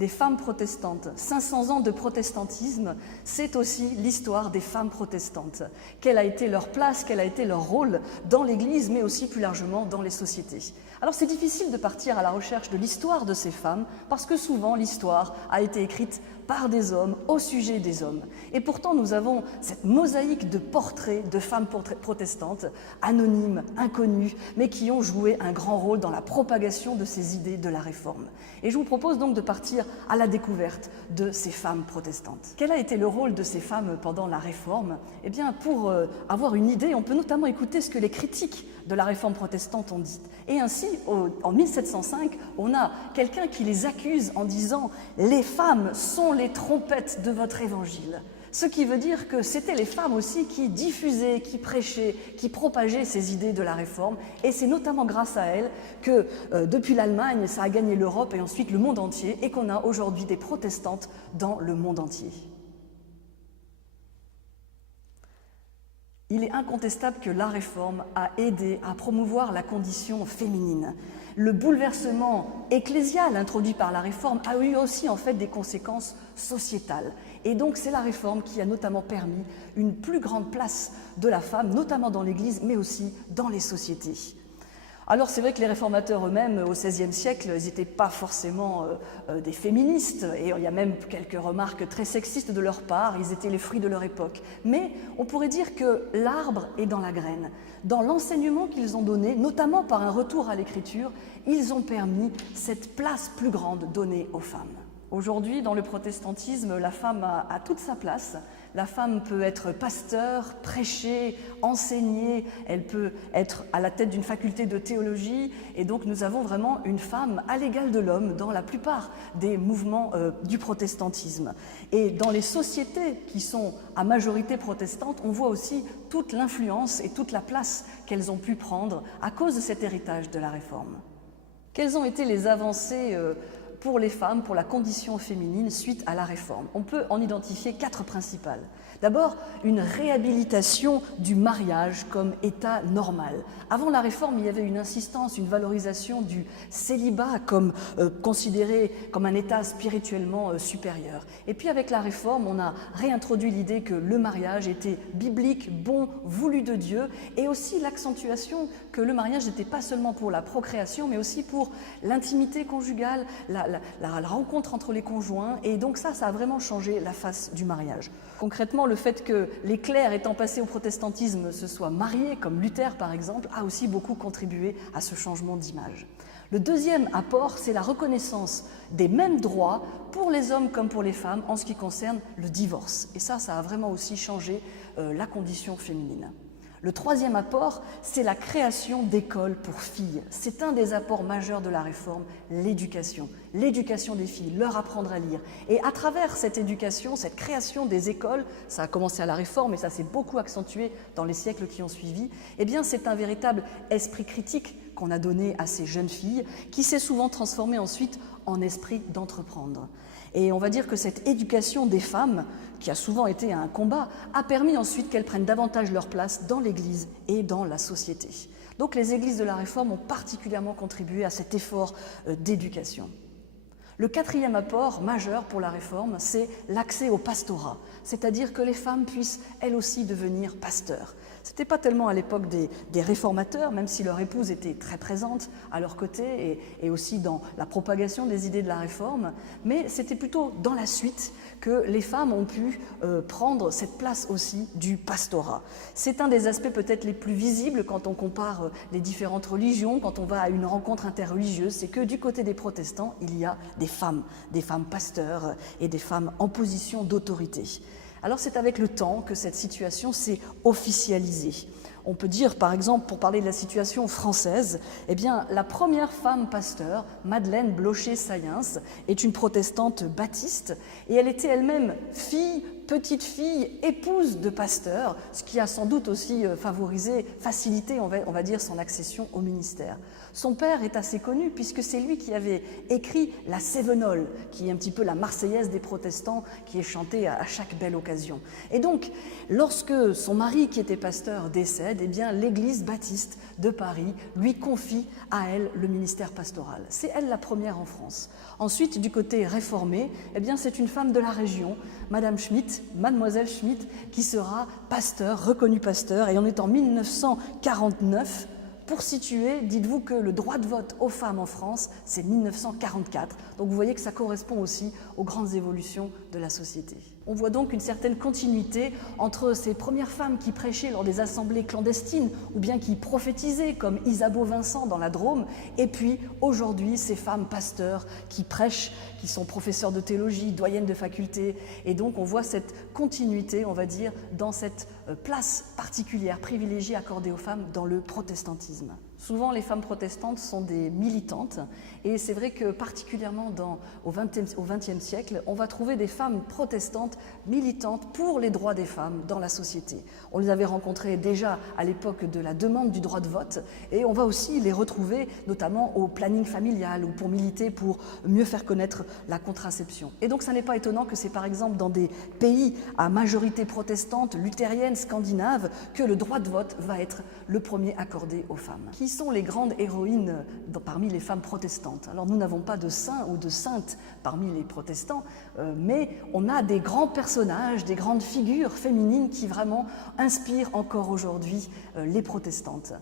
Les femmes protestantes, 500 ans de protestantisme, c'est aussi l'histoire des femmes protestantes. Quelle a été leur place, quel a été leur rôle dans l'Église, mais aussi plus largement dans les sociétés. Alors c'est difficile de partir à la recherche de l'histoire de ces femmes, parce que souvent l'histoire a été écrite par des hommes, au sujet des hommes. Et pourtant nous avons cette mosaïque de portraits de femmes protestantes, anonymes, inconnues, mais qui ont joué un grand rôle dans la propagation de ces idées de la Réforme. Et je vous propose donc de partir à la découverte de ces femmes protestantes. Quel a été le rôle de ces femmes pendant la Réforme? Eh bien, pour avoir une idée, on peut notamment écouter ce que les critiques de la Réforme protestante ont dit. Et ainsi, en 1705, on a quelqu'un qui les accuse en disant « Les femmes sont les trompettes de votre évangile ». Ce qui veut dire que c'était les femmes aussi qui diffusaient, qui prêchaient, qui propageaient ces idées de la Réforme. Et c'est notamment grâce à elles que, depuis l'Allemagne, ça a gagné l'Europe et ensuite le monde entier, et qu'on a aujourd'hui des protestantes dans le monde entier. Il est incontestable que la Réforme a aidé à promouvoir la condition féminine. Le bouleversement ecclésial introduit par la Réforme a eu aussi en fait des conséquences sociétales. Et donc c'est la Réforme qui a notamment permis une plus grande place de la femme, notamment dans l'Église, mais aussi dans les sociétés. Alors c'est vrai que les réformateurs eux-mêmes, au XVIe siècle, ils n'étaient pas forcément des féministes, et il y a même quelques remarques très sexistes de leur part, ils étaient les fruits de leur époque. Mais on pourrait dire que l'arbre est dans la graine. Dans l'enseignement qu'ils ont donné, notamment par un retour à l'écriture, ils ont permis cette place plus grande donnée aux femmes. Aujourd'hui, dans le protestantisme, la femme a toute sa place. La femme peut être pasteur, prêcher, enseigner, elle peut être à la tête d'une faculté de théologie, et donc nous avons vraiment une femme à l'égal de l'homme dans la plupart des mouvements du protestantisme. Et dans les sociétés qui sont à majorité protestante, on voit aussi toute l'influence et toute la place qu'elles ont pu prendre à cause de cet héritage de la Réforme. Quelles ont été les avancées pour les femmes, pour la condition féminine suite à la Réforme? On peut en identifier 4 principales. D'abord, une réhabilitation du mariage comme état normal. Avant la Réforme, il y avait une insistance, une valorisation du célibat comme considéré comme un état spirituellement supérieur. Et puis avec la Réforme, on a réintroduit l'idée que le mariage était biblique, bon, voulu de Dieu, et aussi l'accentuation que le mariage n'était pas seulement pour la procréation, mais aussi pour l'intimité conjugale, la rencontre entre les conjoints, et donc ça a vraiment changé la face du mariage. Concrètement, le fait que les clercs étant passés au protestantisme se soient mariés, comme Luther par exemple, a aussi beaucoup contribué à ce changement d'image. Le deuxième apport, c'est la reconnaissance des mêmes droits pour les hommes comme pour les femmes en ce qui concerne le divorce. Et ça a vraiment aussi changé la condition féminine. Le troisième apport, c'est la création d'écoles pour filles. C'est un des apports majeurs de la Réforme, l'éducation. L'éducation des filles, leur apprendre à lire. Et à travers cette éducation, cette création des écoles, ça a commencé à la Réforme et ça s'est beaucoup accentué dans les siècles qui ont suivi, eh bien c'est un véritable esprit critique qu'on a donné à ces jeunes filles, qui s'est souvent transformé ensuite en esprit d'entreprendre. Et on va dire que cette éducation des femmes, qui a souvent été un combat, a permis ensuite qu'elles prennent davantage leur place dans l'Église et dans la société. Donc les églises de la Réforme ont particulièrement contribué à cet effort d'éducation. Le quatrième apport majeur pour la Réforme, c'est l'accès au pastorat, c'est-à-dire que les femmes puissent elles aussi devenir pasteurs. Ce n'était pas tellement à l'époque des réformateurs, même si leur épouse était très présente à leur côté et aussi dans la propagation des idées de la Réforme, mais c'était plutôt dans la suite que les femmes ont pu prendre cette place aussi du pastorat. C'est un des aspects peut-être les plus visibles quand on compare les différentes religions, quand on va à une rencontre interreligieuse, c'est que du côté des protestants, il y a des femmes pasteurs et des femmes en position d'autorité. Alors c'est avec le temps que cette situation s'est officialisée. On peut dire, par exemple, pour parler de la situation française, eh bien, la première femme pasteur, Madeleine Blocher-Sayens, est une protestante baptiste et elle était elle-même fille, petite fille, épouse de pasteur, ce qui a sans doute aussi facilité, on va dire, son accession au ministère. Son père est assez connu puisque c'est lui qui avait écrit la Cévenole, qui est un petit peu la Marseillaise des protestants, qui est chantée à chaque belle occasion. Et donc, lorsque son mari, qui était pasteur, décède, eh bien, l'Église baptiste de Paris lui confie à elle le ministère pastoral. C'est elle la première en France. Ensuite, du côté réformé, eh bien, c'est une femme de la région, Madame Schmitt, Mademoiselle Schmitt, qui sera pasteur, reconnue pasteur, et on est en 1949. Pour situer, dites-vous que le droit de vote aux femmes en France, c'est 1944. Donc vous voyez que ça correspond aussi aux grandes évolutions de la société. On voit donc une certaine continuité entre ces premières femmes qui prêchaient lors des assemblées clandestines ou bien qui prophétisaient comme Isabeau Vincent dans la Drôme, et puis aujourd'hui ces femmes pasteurs qui prêchent, qui sont professeurs de théologie, doyennes de faculté, et donc on voit cette continuité, on va dire, dans cette place particulière, privilégiée accordée aux femmes dans le protestantisme. Souvent, les femmes protestantes sont des militantes et c'est vrai que particulièrement au XXe siècle, on va trouver des femmes protestantes militantes pour les droits des femmes dans la société. On les avait rencontrées déjà à l'époque de la demande du droit de vote et on va aussi les retrouver notamment au planning familial ou pour militer pour mieux faire connaître la contraception. Et donc, ça n'est pas étonnant que c'est par exemple dans des pays à majorité protestante, luthérienne, scandinave, que le droit de vote va être le premier accordé aux femmes. Qui sont les grandes héroïnes parmi les femmes protestantes? Alors nous n'avons pas de saints ou de saintes parmi les protestants, mais on a des grands personnages, des grandes figures féminines qui vraiment inspirent encore aujourd'hui les protestantes.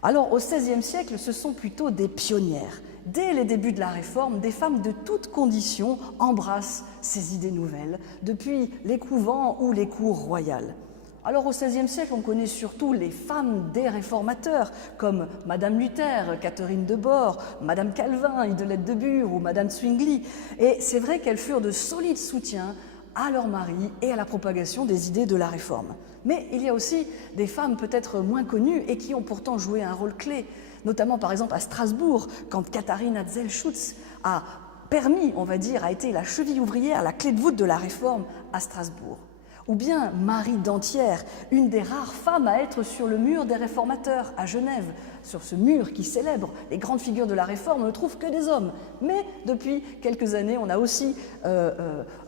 Alors au XVIe siècle, ce sont plutôt des pionnières. Dès les débuts de la Réforme, des femmes de toutes conditions embrassent ces idées nouvelles, depuis les couvents ou les cours royales. Alors au XVIe siècle, on connaît surtout les femmes des réformateurs, comme Madame Luther, Catherine de Bord, Madame Calvin, Idelette de Bure ou Madame Zwingli. Et c'est vrai qu'elles furent de solides soutiens à leur mari et à la propagation des idées de la Réforme. Mais il y a aussi des femmes peut-être moins connues et qui ont pourtant joué un rôle clé, notamment par exemple à Strasbourg, quand Katharina Zellschutz a permis, on va dire, a été la cheville ouvrière, la clé de voûte de la Réforme à Strasbourg. Ou bien Marie d'Antière, une des rares femmes à être sur le mur des réformateurs à Genève. Sur ce mur qui célèbre les grandes figures de la Réforme, on ne trouve que des hommes. Mais depuis quelques années, on a aussi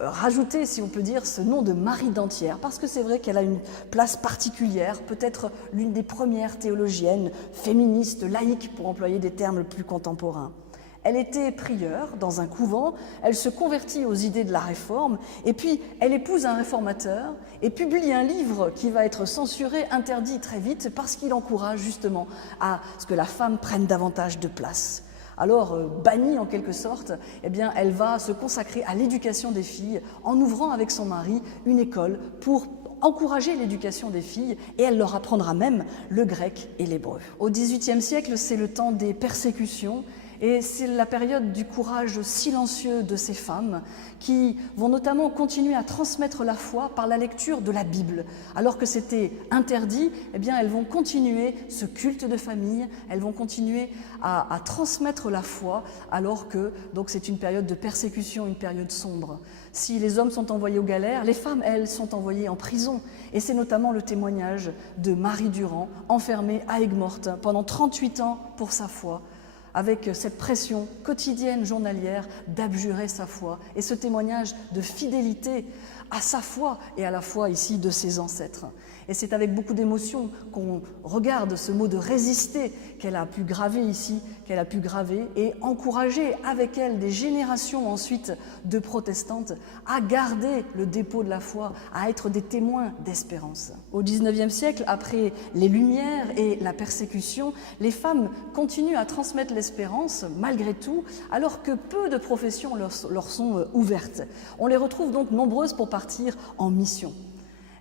rajouté, si on peut dire, ce nom de Marie d'Antière, parce que c'est vrai qu'elle a une place particulière, peut-être l'une des premières théologiennes féministes, laïques, pour employer des termes plus contemporains. Elle était prieure dans un couvent, elle se convertit aux idées de la Réforme, et puis elle épouse un réformateur et publie un livre qui va être censuré, interdit très vite, parce qu'il encourage justement à ce que la femme prenne davantage de place. Alors, bannie en quelque sorte, eh bien, elle va se consacrer à l'éducation des filles en ouvrant avec son mari une école pour encourager l'éducation des filles, et elle leur apprendra même le grec et l'hébreu. Au XVIIIe siècle, c'est le temps des persécutions, et c'est la période du courage silencieux de ces femmes qui vont notamment continuer à transmettre la foi par la lecture de la Bible. Alors que c'était interdit, eh bien elles vont continuer ce culte de famille, elles vont continuer à transmettre la foi, alors que donc c'est une période de persécution, une période sombre. Si les hommes sont envoyés aux galères, les femmes, elles, sont envoyées en prison. Et c'est notamment le témoignage de Marie Durand, enfermée à Aigues-Mortes pendant 38 ans pour sa foi, avec cette pression quotidienne, journalière, d'abjurer sa foi, et ce témoignage de fidélité à sa foi et à la foi ici de ses ancêtres. Et c'est avec beaucoup d'émotion qu'on regarde ce mot de résister qu'elle a pu graver ici, qu'elle a pu graver et encourager avec elle des générations ensuite de protestantes à garder le dépôt de la foi, à être des témoins d'espérance. Au XIXe siècle, après les Lumières et la persécution, les femmes continuent à transmettre l'espérance malgré tout, alors que peu de professions leur sont ouvertes. On les retrouve donc nombreuses pour partir en mission.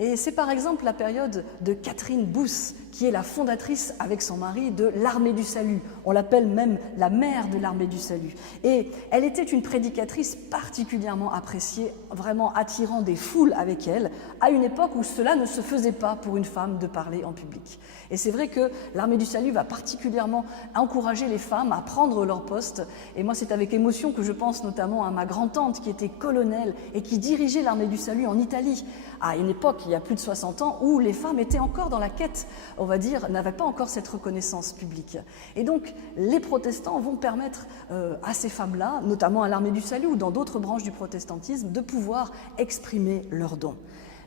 Et c'est par exemple la période de Catherine Booth, qui est la fondatrice avec son mari de l'Armée du Salut. On l'appelle même la mère de l'Armée du Salut. Et elle était une prédicatrice particulièrement appréciée, vraiment attirant des foules avec elle, à une époque où cela ne se faisait pas pour une femme de parler en public. Et c'est vrai que l'Armée du Salut va particulièrement encourager les femmes à prendre leur poste. Et moi, c'est avec émotion que je pense notamment à ma grand-tante qui était colonel et qui dirigeait l'Armée du Salut en Italie, à une époque, il y a plus de 60 ans, où les femmes étaient encore dans la quête, on va dire, n'avaient pas encore cette reconnaissance publique. Et donc, les protestants vont permettre à ces femmes-là, notamment à l'Armée du Salut ou dans d'autres branches du protestantisme, de pouvoir exprimer leurs dons.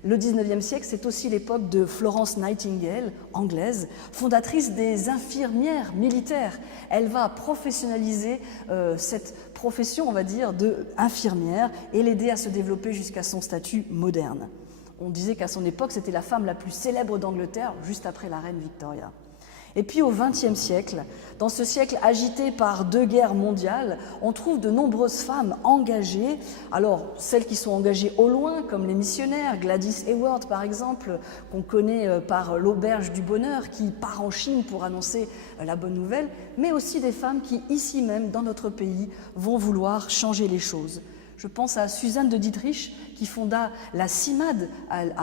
Le 19e siècle, c'est aussi l'époque de Florence Nightingale, anglaise, fondatrice des infirmières militaires. Elle va professionnaliser cette profession, on va dire, d'infirmière et l'aider à se développer jusqu'à son statut moderne. On disait qu'à son époque, c'était la femme la plus célèbre d'Angleterre, juste après la reine Victoria. Et puis au XXe siècle, dans ce siècle agité par 2 guerres mondiales, on trouve de nombreuses femmes engagées. Alors, celles qui sont engagées au loin, comme les missionnaires, Gladys Hayward par exemple, qu'on connaît par l'Auberge du Bonheur, qui part en Chine pour annoncer la bonne nouvelle, mais aussi des femmes qui, ici même, dans notre pays, vont vouloir changer les choses. Je pense à Suzanne de Dietrich, qui fonda la CIMAD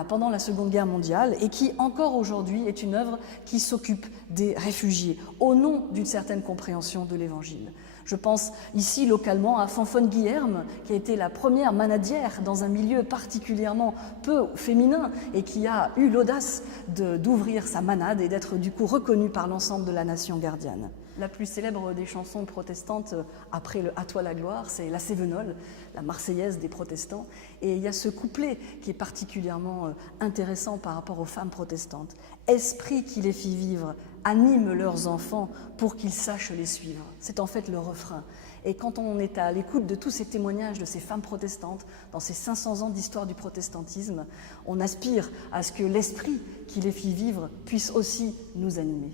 pendant la Seconde Guerre mondiale et qui, encore aujourd'hui, est une œuvre qui s'occupe des réfugiés, au nom d'une certaine compréhension de l'Évangile. Je pense ici localement à Fanfone Guilherme, qui a été la première manadière dans un milieu particulièrement peu féminin et qui a eu l'audace d'ouvrir sa manade et d'être du coup reconnue par l'ensemble de la nation gardienne. La plus célèbre des chansons protestantes après le « À toi la gloire », c'est la Cévenole, la Marseillaise des protestants. Et il y a ce couplet qui est particulièrement intéressant par rapport aux femmes protestantes. « Esprit qui les fit vivre, anime leurs enfants pour qu'ils sachent les suivre ». C'est en fait le refrain. Et quand on est à l'écoute de tous ces témoignages de ces femmes protestantes, dans ces 500 ans d'histoire du protestantisme, on aspire à ce que l'esprit qui les fit vivre puisse aussi nous animer.